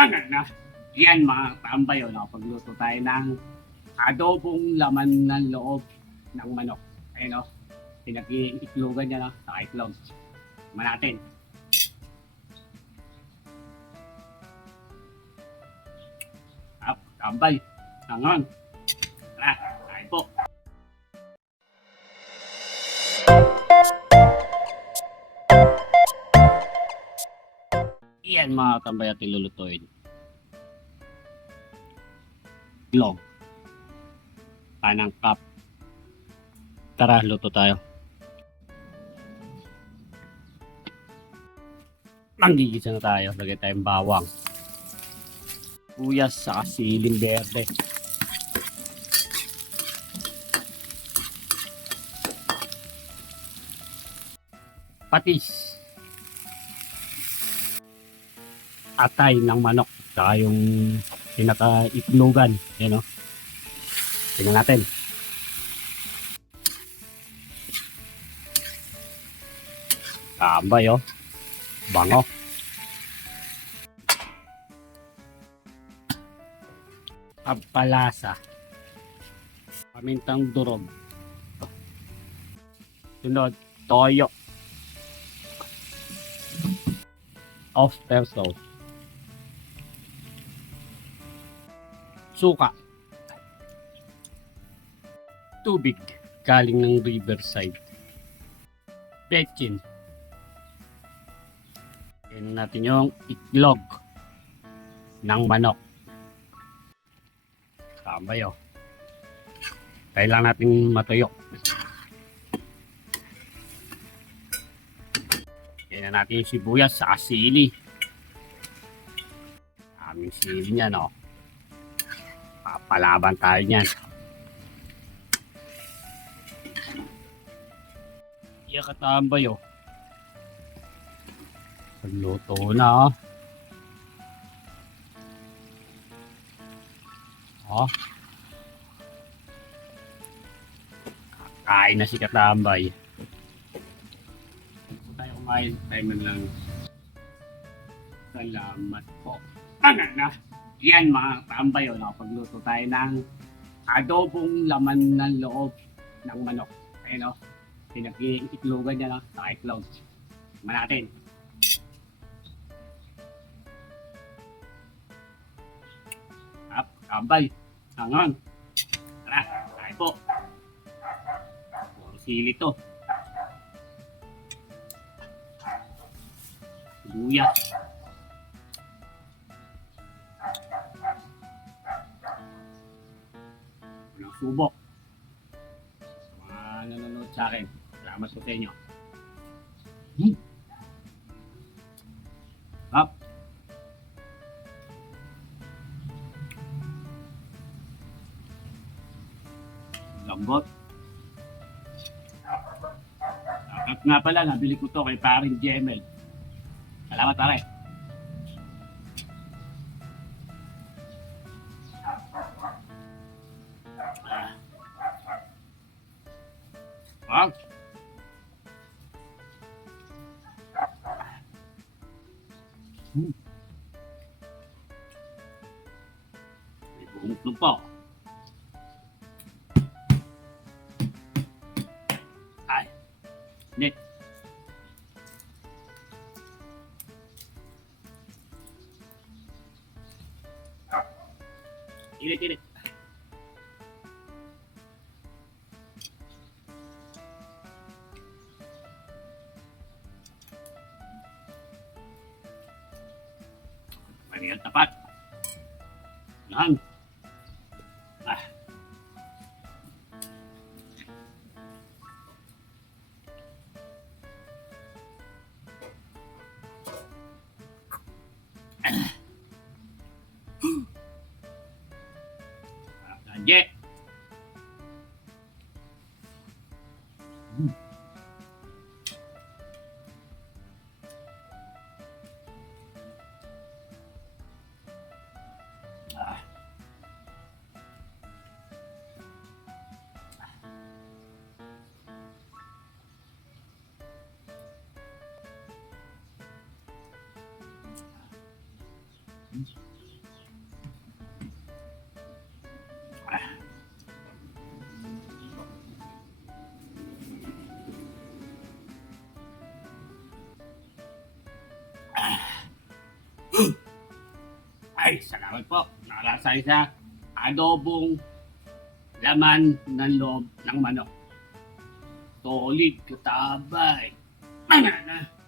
Tagal na. Yan mga tambay, nakapagluto tayo ng adobong laman ng loob ng manok. Ayun o, pinag-iiklugan niya na sa itlog. Tignan natin. Tambay. Tangon. Tara, kain po. Yan mga tambay at ilulutuin. Itlog. Kanang cup. Tara, luto tayo. Manggigisa na tayo. Lagay tayong bawang. Sibuyas sa siling berde. Patis. Atay ng manok. Saka yung pinaka-itlogan. Yan o. Tingnan natin. Tambay o. Bango. Pampalasa. Pamintang durog. Sunod, toyo. Oyster sauce. Suka. Tubig. Galing ng riverside. Bechin. Tignan natin yung itlog ng manok. Tambay o. Kailangan natin matuyo. Tignan natin yung sibuyas sa sili. Aming sili niyan o. Papalaban tayo niyan. Iya katambay o. Luto na o. Oh. Kain na si katambay. Kung tayo kumain, tayo man lang. Salamat po. Tagal na. Yan mga tambay, nakapagluto tayo ng adobong laman ng loob ng manok. Ayun o, pinag-iiklugan niya na sa itlog. Tignan natin. Tambay. Tangon. Tara, kain po. Puro sili to. Sibuyas. Walang subok. Mga nanonood sa akin. Salamat po sa inyo. Up. Lambot. At nga pala, nabili ko to kay paring Jemel. Salamat pare. Wow. May buong po. Net. Init. Manigal tapat. Yan. Sanje. Ay, salamat po. Nakalasa siya. Adobong laman ng loob ng manok. Solid katabay. Banana.